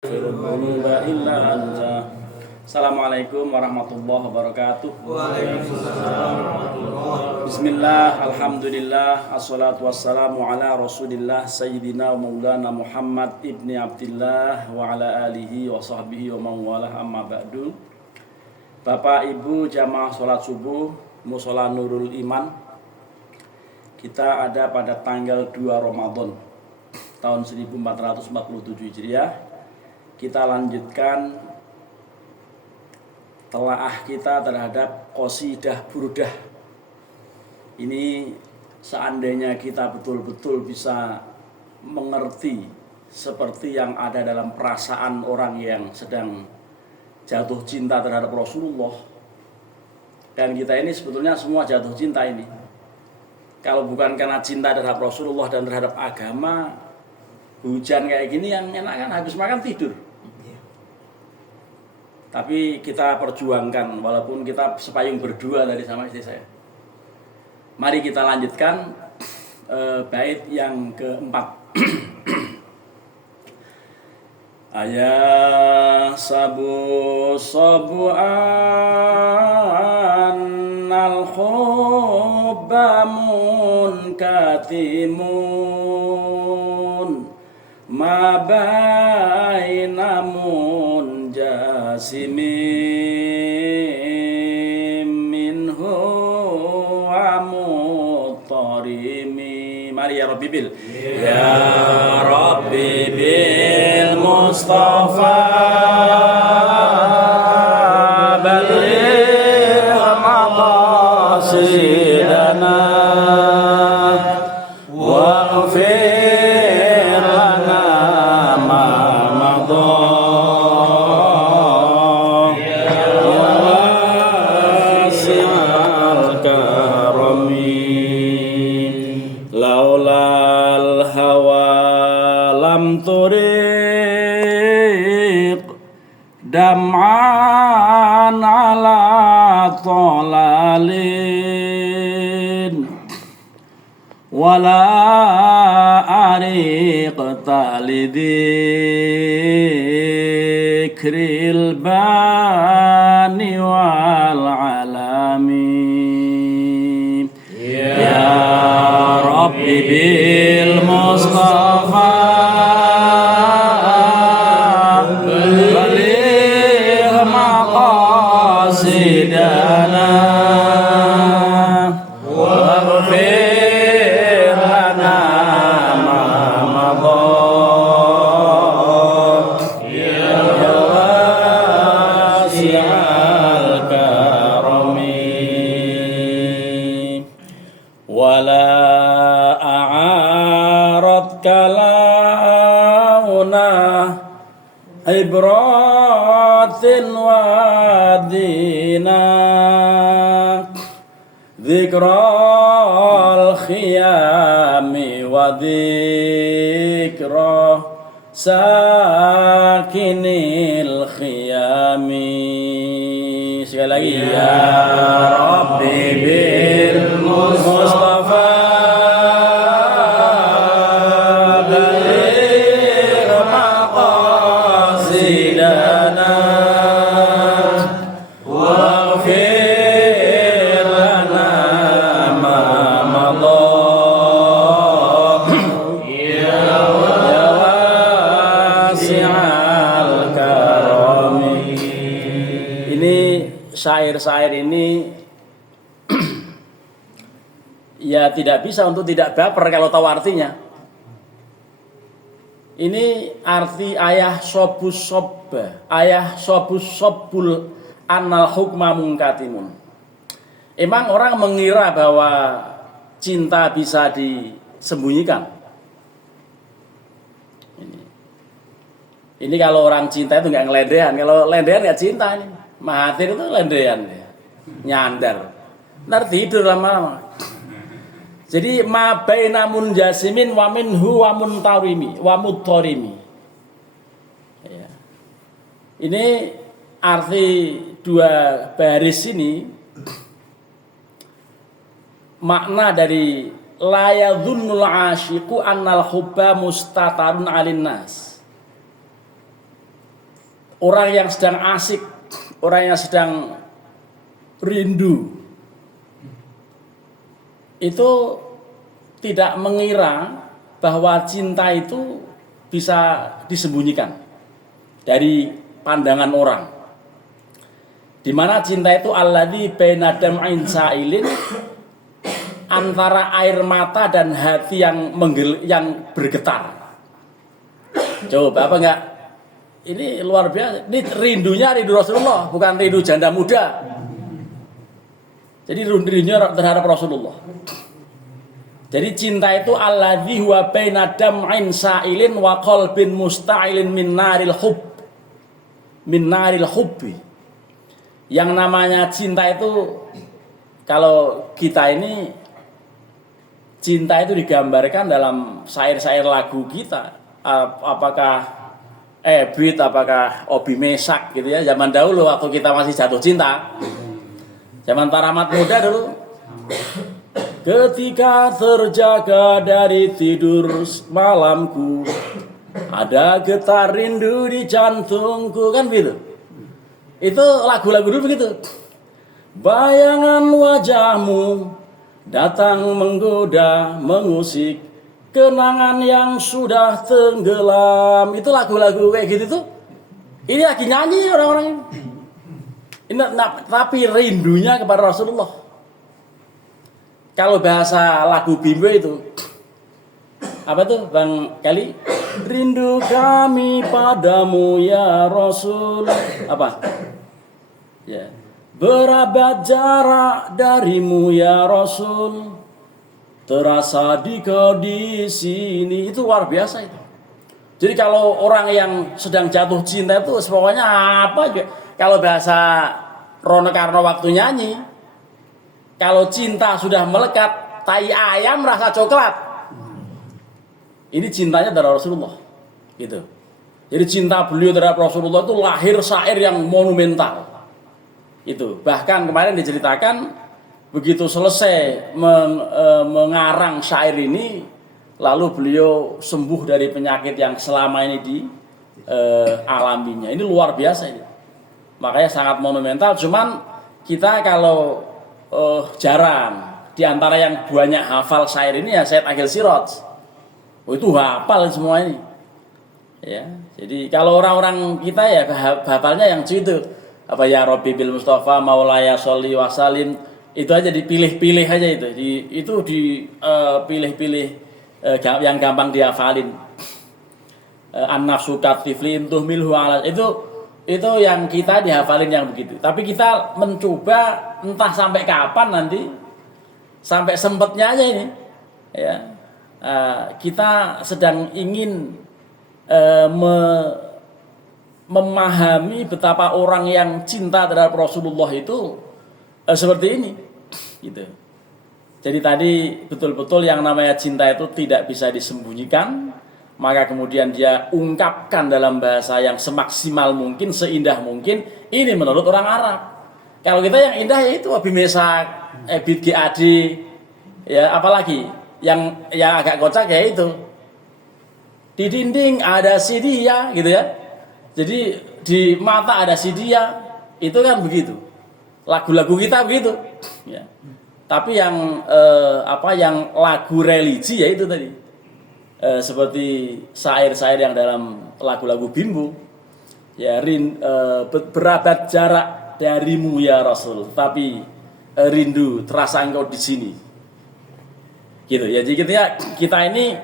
Assalamualaikum warahmatullahi wabarakatuh. Waalaikumsalam. Bismillah, alhamdulillah, assalatu wassalamu ala rasulillah Sayyidina wa maulana Muhammad ibni Abdillah wa ala alihi wa sahbihi wa mawalah amma ba'du. Bapak Ibu jamaah sholat subuh Mushola Nurul Iman, kita ada pada tanggal 2 Ramadan tahun 1447 Hijriah. Kita lanjutkan telaah kita terhadap qasidah burdah. Ini seandainya kita betul-betul bisa mengerti seperti yang ada dalam perasaan orang yang sedang jatuh cinta terhadap Rasulullah. Dan kita ini sebetulnya semua jatuh cinta ini. Kalau bukan karena cinta terhadap Rasulullah dan terhadap agama, hujan kayak gini yang enak kan habis makan tidur. Tapi kita perjuangkan walaupun kita sepayung berdua tadi sama istri saya. Mari kita lanjutkan bait yang keempat. Ayah sabu annal hubba munkatimun ma baina munjasimim minhu wa mutarimi. Mari ya Rabbi bil Mustafa baligh maqasidana waghfir lana ma madha ya wasi'al karami laulal hawa lam turiq dam'an ala talalin wala ariqta lidhikril bani wal alami ya Rabbi bil Mustafa baligh maqasidana waghfir lana ma madha ya wasi'al karami wala a'arad kalauna ibratin wa dina dhikral khiyami wa dhikra sakinil khiyami. Sekali lagi ya Rabbi bil Mustafa baligh maqasidana waghfir lana ma madha ya wasi'al karami. Ini syair-syair ini ya tidak bisa untuk tidak baper kalau tahu artinya. Ini arti ayah sobus sobba, ayah sobus sobbul annal hukma munkatimun. Emang orang mengira bahwa cinta bisa disembunyikan. Ini kalau orang cinta itu nggak ngelendean. Kalau lendean nggak cinta ini. Mahathir itu lendean, nyandar. Ntar tidur lama-lama. Jadi ma baina munjasimin wa minhu wa muntarimi wa mutarimi. Ya. Ini arti dua baris ini makna dari la yadhunnul 'asyiqu annal hubba mustatarun 'alin nas. orang yang sedang asik, orang yang sedang rindu itu tidak mengira bahwa cinta itu bisa disembunyikan dari pandangan orang. Di mana cinta itu alladzi baina dam'in sa'ilin, antara air mata dan hati yang bergetar. Coba apa enggak? Ini luar biasa. Ini rindunya rindu Rasulullah, bukan rindu janda muda. Jadi rindunya terhadap Rasulullah. Jadi cinta itu alladzi huwa baina dam'in sa'ilin wa qalbin musta'ilin min naril hubbi. Yang namanya cinta itu, kalau kita ini, cinta itu digambarkan dalam syair-syair lagu kita. Apakah Ebit, apakah Obi Mesak gitu ya. Zaman dahulu waktu kita masih jatuh cinta. Zaman para amat muda dulu. Ketika terjaga dari tidur malamku, ada getar rindu di jantungku, kan gitu. Itu lagu-lagu dulu begitu. Bayangan wajahmu datang menggoda, mengusik kenangan yang sudah tenggelam. Itu lagu-lagu kayak gitu tuh. Ini lagi nyanyi orang-orang ini. Tapi rindunya kepada Rasulullah. Kalau bahasa lagu Bimbo itu apa tuh Bang Kali? Rindu kami padamu ya Rasul. Apa? Ya. Berabad jarak darimu ya Rasul. Terasa di kau di sini. Itu luar biasa itu. Jadi kalau orang yang sedang jatuh cinta itu pokoknya apa aja. Kalau bahasa Rono Karno waktu nyanyi, kalau cinta sudah melekat, tai ayam rasa coklat. Ini cintanya dari Rasulullah. Gitu. Jadi cinta beliau terhadap Rasulullah itu lahir syair yang monumental. Itu. Bahkan kemarin diceritakan begitu selesai mengarang syair ini, lalu beliau sembuh dari penyakit yang selama ini dialaminya. Ini luar biasa ini. Makanya sangat monumental. Cuman kita kalau jarang, di antara yang banyak hafal syair ini ya Said Akhil Siraj. Itu hafal semua ini. Ya, jadi kalau orang-orang kita ya hafalnya yang itu apa ya Rabbi bil Mustafa Maulaya Sholli Wasallim, itu aja dipilih-pilih aja itu. Itu dipilih-pilih yang gampang dihafalin. An-nafsu katiflin tuhmilhu ala, itu yang kita dihafalin yang begitu. Tapi kita mencoba entah sampai kapan nanti, sampai sempatnya aja ini, ya. Kita sedang ingin memahami betapa orang yang cinta terhadap Rasulullah itu seperti ini, gitu. Jadi tadi betul-betul yang namanya cinta itu tidak bisa disembunyikan, maka kemudian dia ungkapkan dalam bahasa yang semaksimal mungkin, seindah mungkin. Ini menurut orang Arab. Kalau kita yang indah ya itu Abi Mesak, Ebit GAD, ya apalagi yang agak kocak kayak itu. Di dinding ada si dia, gitu ya. Jadi di mata ada si dia, itu kan begitu. Lagu-lagu kita begitu, ya. Tapi yang yang lagu religi ya itu tadi. Seperti syair-syair yang dalam lagu-lagu Bimbo, ya berabad jarak darimu ya Rasul, tapi rindu terasa engkau di sini, gitu ya. Jadi kita ini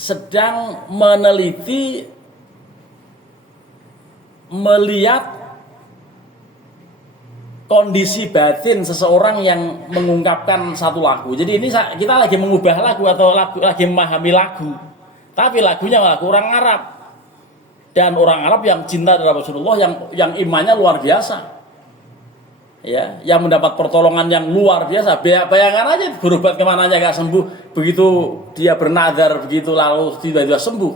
sedang meneliti, melihat kondisi batin seseorang yang mengungkapkan satu lagu. Jadi ini kita lagi mengubah lagu atau lagi memahami lagu. Tapi lagunya lagu orang Arab. Dan orang Arab yang cinta terhadap Rasulullah, yang imannya luar biasa. Ya, yang mendapat pertolongan yang luar biasa. Bayangkan aja berobat kemana aja gak sembuh. Begitu dia bernadar begitu lalu tiba-tiba sembuh.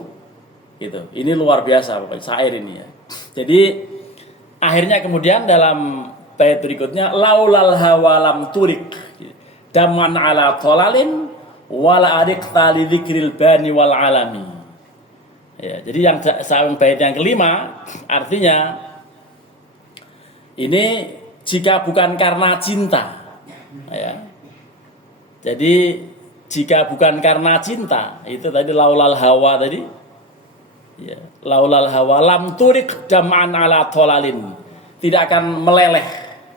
Gitu. Ini luar biasa pokoknya syair ini ya. Jadi akhirnya kemudian dalam bait berikutnya laulal hawalam turik daman ala tolalin wala adik tali dzikril bani wal alami. Ya, jadi yang bait yang kelima artinya ini jika bukan karena cinta, ya. Jadi jika bukan karena cinta, itu tadi laulal hawa tadi, ya, laulal hawa lam turik dam'an ala tolalin, tidak akan meleleh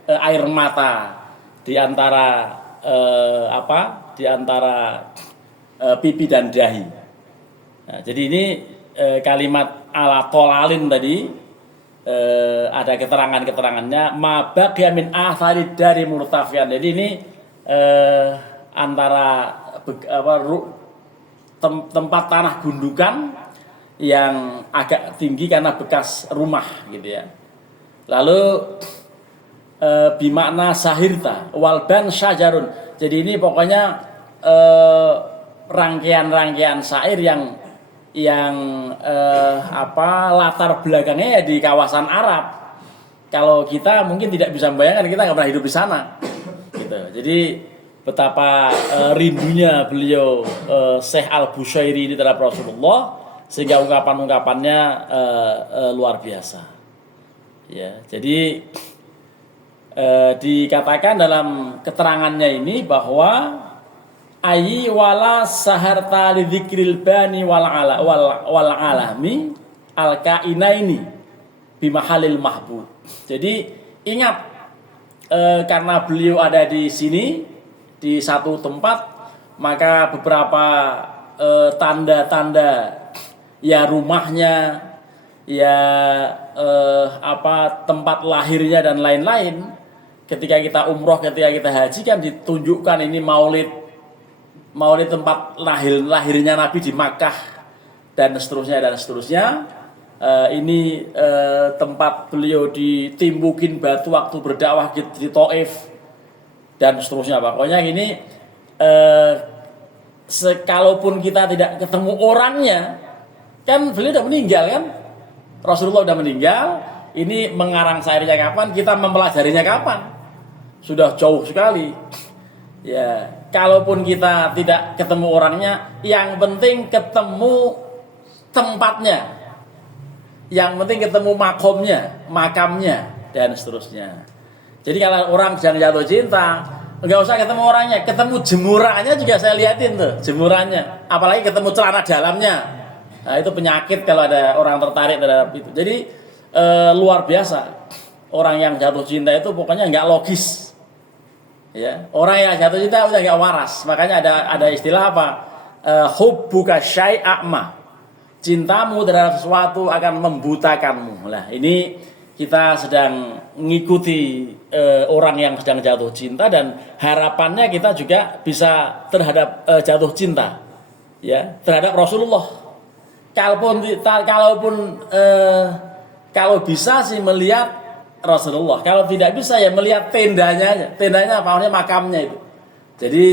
air mata di antara di antara pipi dan dahi. Nah, jadi ini kalimat ala tolalin tadi ada keterangannya mabaqiya min athari dari murtafian. Jadi ini antara tempat tanah gundukan yang agak tinggi karena bekas rumah gitu ya. Lalu bimakna sahirta walban syajarun. Jadi ini pokoknya rangkaian-rangkaian syair yang latar belakangnya ya di kawasan Arab. Kalau kita mungkin tidak bisa membayangkan, kita nggak pernah hidup di sana gitu. Jadi betapa rindunya beliau Syekh Al-Bushairi ini terhadap Rasulullah, sehingga ungkapan-ungkapannya luar biasa ya. Jadi dikatakan dalam keterangannya ini bahwa ayi wala saharta li dzikril bani wal alami al kainaini bimahalil mahbub. Jadi ingat, karena beliau ada di sini di satu tempat, maka beberapa tanda-tanda ya rumahnya, ya tempat lahirnya dan lain-lain, ketika kita umroh, ketika kita haji kan ditunjukkan ini maulid tempat lahirnya Nabi di Makkah dan seterusnya. Ini tempat beliau ditimbukin batu waktu berdakwah di Taif dan seterusnya. Pokoknya ini sekalaupun kita tidak ketemu orangnya, kan beliau udah meninggal kan, Rasulullah udah meninggal. Ini mengarang syairnya kapan, kita mempelajarinya kapan? Sudah jauh sekali. Ya, kalaupun kita tidak ketemu orangnya, yang penting ketemu tempatnya, yang penting ketemu makamnya dan seterusnya. Jadi kalau orang sedang jatuh cinta, nggak usah ketemu orangnya, ketemu jemurannya juga saya liatin tuh, jemurannya. Apalagi ketemu celana dalamnya. Nah, itu penyakit kalau ada orang tertarik terhadap itu. Jadi luar biasa. Orang yang jatuh cinta itu pokoknya nggak logis. Ya, orang yang jatuh cinta udah nggak waras. Makanya ada istilah apa? Hubbuka syai'a'ma. Cintamu terhadap sesuatu akan membutakanmu. Nah, ini kita sedang mengikuti orang yang sedang jatuh cinta, dan harapannya kita juga bisa terhadap jatuh cinta, ya, terhadap Rasulullah. Kalau bisa sih melihat Rasulullah. Kalau tidak bisa ya melihat tendanya aja. Tendanya apa? Makamnya itu. Jadi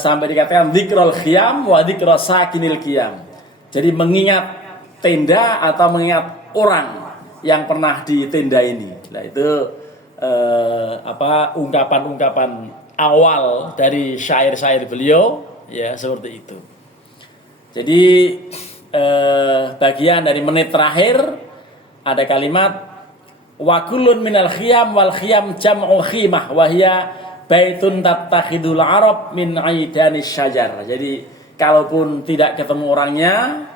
sampai dikatakan dzikrul khiyam wa dzikra sakinil qiyam. Jadi mengingat tenda atau mengingat orang yang pernah di tenda ini. Nah, itu ungkapan-ungkapan awal dari syair-syair beliau, ya, seperti itu. Jadi bagian dari menit terakhir ada kalimat wa kullun minal khiyam wal khiyam jam'u khimah wa hiya baitun tattakhidul arab min aidanis syajar. Jadi kalaupun tidak ketemu orangnya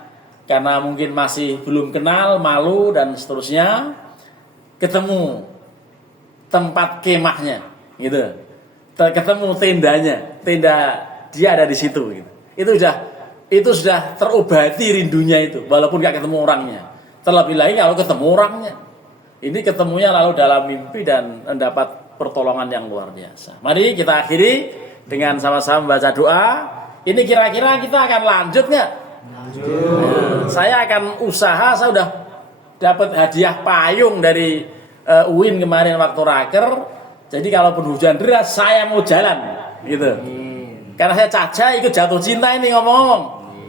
karena mungkin masih belum kenal, malu dan seterusnya, ketemu tempat kemahnya gitu. Ketemu tendanya, tenda dia ada di situ gitu. Itu sudah terobati rindunya itu walaupun gak ketemu orangnya. Terlebih lagi kalau ketemu orangnya. Ini ketemunya lalu dalam mimpi dan mendapat pertolongan yang luar biasa. Mari kita akhiri dengan sama-sama baca doa. Ini kira-kira kita akan lanjut nggak? Lanjut. Saya akan usaha. Saya udah dapat hadiah payung dari UIN kemarin waktu raker. Jadi kalaupun hujan deras saya mau jalan, gitu. Karena saya caca ikut jatuh cinta ini ngomong-ngomong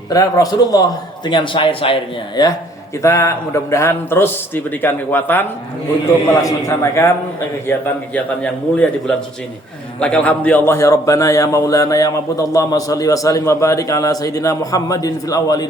terhadap Rasulullah dengan syair-syairnya, ya. Kita mudah-mudahan terus diberikan kekuatan untuk melaksanakan kegiatan-kegiatan yang mulia di bulan suci ini. Lakal hamdi Allah ya Rabbana ya Maulana ya Ma'bud, Allahumma shalli wa sallim wa barik ala sayyidina Muhammadin fil awwalin